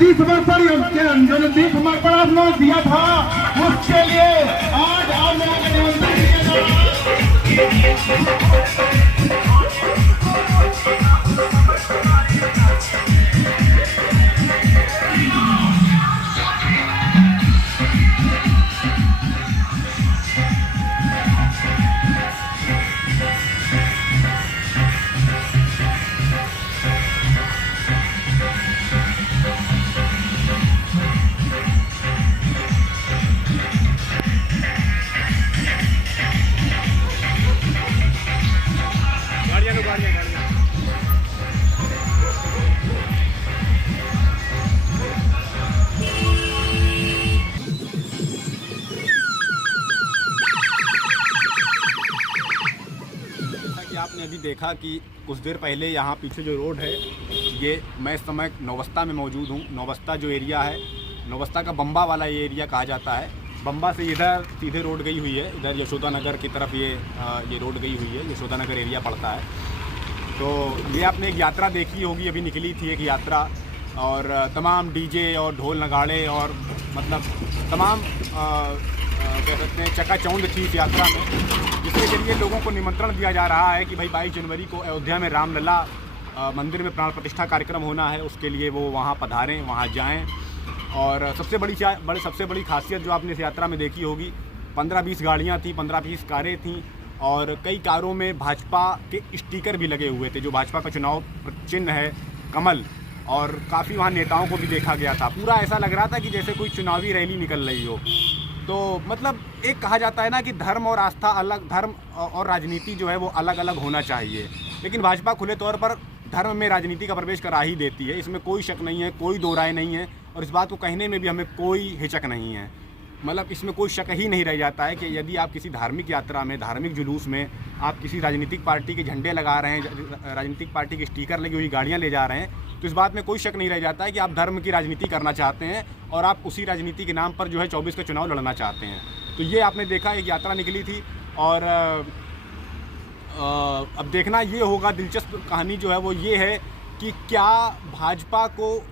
जो नीतीश कुमार पर आपने दिया था उसके लिए आज आप लोगों के निमंत्रण आपने अभी देखा कि कुछ देर पहले यहाँ पीछे जो रोड है ये मैं इस समय नौबस्ता में मौजूद हूँ। नौबस्ता जो एरिया है, नौबस्ता का बम्बा वाला ये एरिया कहा जाता है। बम्बा से इधर सीधे रोड गई हुई है, इधर यशोदा नगर की तरफ ये रोड गई हुई है, यशोदा नगर एरिया पड़ता है। तो ये आपने एक यात्रा देखी होगी, अभी निकली थी एक यात्रा और तमाम डीजे और ढोल नगाड़े और मतलब तमाम कह सकते हैं चकाचौंध थी इस यात्रा में, जिसके जरिए लोगों को निमंत्रण दिया जा रहा है कि भाई 22 जनवरी को अयोध्या में रामलला मंदिर में प्राण प्रतिष्ठा कार्यक्रम होना है, उसके लिए वो वहाँ पधारें, वहाँ जाएं। और सबसे बड़ी खासियत जो आपने इस यात्रा में देखी होगी, 15-20 गाड़ियाँ थी, 15-20 कारें थीं और कई कारों में भाजपा के स्टिकर भी लगे हुए थे, जो भाजपा का चुनाव चिन्ह है कमल। और काफ़ी वहाँ नेताओं को भी देखा गया था। पूरा ऐसा लग रहा था कि जैसे कोई चुनावी रैली निकल रही हो। तो मतलब एक कहा जाता है ना कि धर्म और आस्था अलग, धर्म और राजनीति जो है वो अलग अलग होना चाहिए, लेकिन भाजपा खुले तौर पर धर्म में राजनीति का प्रवेश करा ही देती है। इसमें कोई शक नहीं है, कोई दो राय नहीं है और इस बात को कहने में भी हमें कोई हिचक नहीं है। मतलब इसमें कोई शक ही नहीं रह जाता है कि यदि आप किसी धार्मिक यात्रा में, धार्मिक जुलूस में आप किसी राजनीतिक पार्टी के झंडे लगा रहे हैं, राजनीतिक पार्टी के स्टिकर लगी हुई गाड़ियाँ ले जा रहे हैं, तो इस बात में कोई शक नहीं रह जाता है कि आप धर्म की राजनीति करना चाहते हैं और आप उसी राजनीति के नाम पर जो है 24 का चुनाव लड़ना चाहते हैं। तो ये आपने देखा, एक यात्रा निकली थी और अब देखना ये होगा, दिलचस्प कहानी जो है वो ये है कि क्या भाजपा को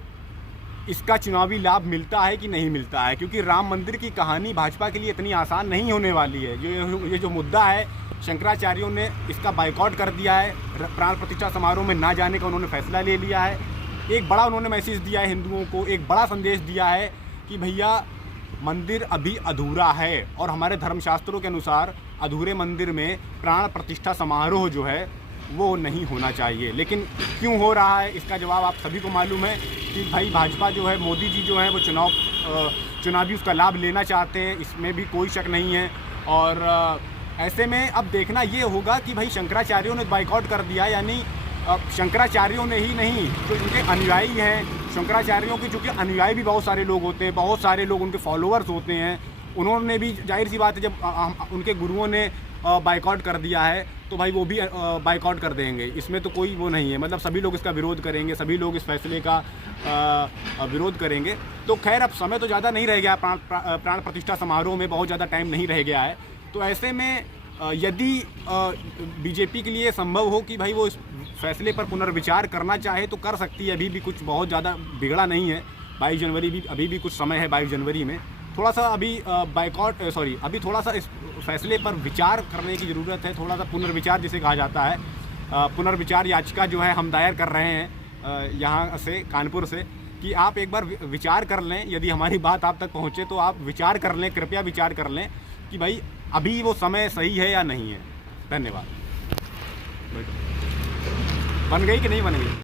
इसका चुनावी लाभ मिलता है कि नहीं मिलता है, क्योंकि राम मंदिर की कहानी भाजपा के लिए इतनी आसान नहीं होने वाली है। ये जो मुद्दा है, शंकराचार्यों ने इसका बाइकआउट कर दिया है, प्राण प्रतिष्ठा समारोह में ना जाने का उन्होंने फैसला ले लिया है। एक बड़ा उन्होंने मैसेज दिया है हिंदुओं को, एक बड़ा संदेश दिया है कि भैया मंदिर अभी अधूरा है और हमारे धर्मशास्त्रों के अनुसार अधूरे मंदिर में प्राण प्रतिष्ठा समारोह जो है वो नहीं होना चाहिए। लेकिन क्यों हो रहा है, इसका जवाब आप सभी को मालूम है कि भाई भाजपा जो है, मोदी जी जो है वो चुनावी उसका लाभ लेना चाहते हैं, इसमें भी कोई शक नहीं है। और ऐसे में अब देखना ये होगा कि भाई शंकराचार्यों ने बाइकआउट कर दिया, यानी शंकराचार्यों ने ही नहीं, जो उनके अनुयायी हैं, शंकराचार्यों के चूँकि अनुयायी भी बहुत सारे लोग होते हैं, बहुत सारे लोग उनके फॉलोअर्स होते हैं, उन्होंने भी जाहिर सी बात है जब उनके गुरुओं ने बाइकआउट कर दिया है तो भाई वो भी बाइकआउट कर देंगे। इसमें तो कोई वो नहीं है, मतलब सभी लोग इसका विरोध करेंगे, सभी लोग इस फैसले का विरोध करेंगे। तो खैर अब समय तो ज़्यादा नहीं रह गया, प्राण प्रतिष्ठा समारोह में बहुत ज़्यादा टाइम नहीं रह गया है। तो ऐसे में यदि बीजेपी के लिए संभव हो कि भाई वो इस फैसले पर पुनर्विचार करना चाहे तो कर सकती है, अभी भी कुछ बहुत ज़्यादा बिगड़ा नहीं है। 22 जनवरी भी, अभी भी कुछ समय है 22 जनवरी में, थोड़ा सा अभी अभी थोड़ा सा इस फैसले पर विचार करने की ज़रूरत है, थोड़ा सा पुनर्विचार जिसे कहा जाता है। पुनर्विचार याचिका जो है हम दायर कर रहे हैं यहाँ से, कानपुर से, कि आप एक बार विचार कर लें। यदि हमारी बात आप तक पहुँचे तो आप विचार कर लें, कृपया विचार कर लें कि भाई अभी वो समय सही है या नहीं है। धन्यवाद। बन गई कि नहीं बन गई?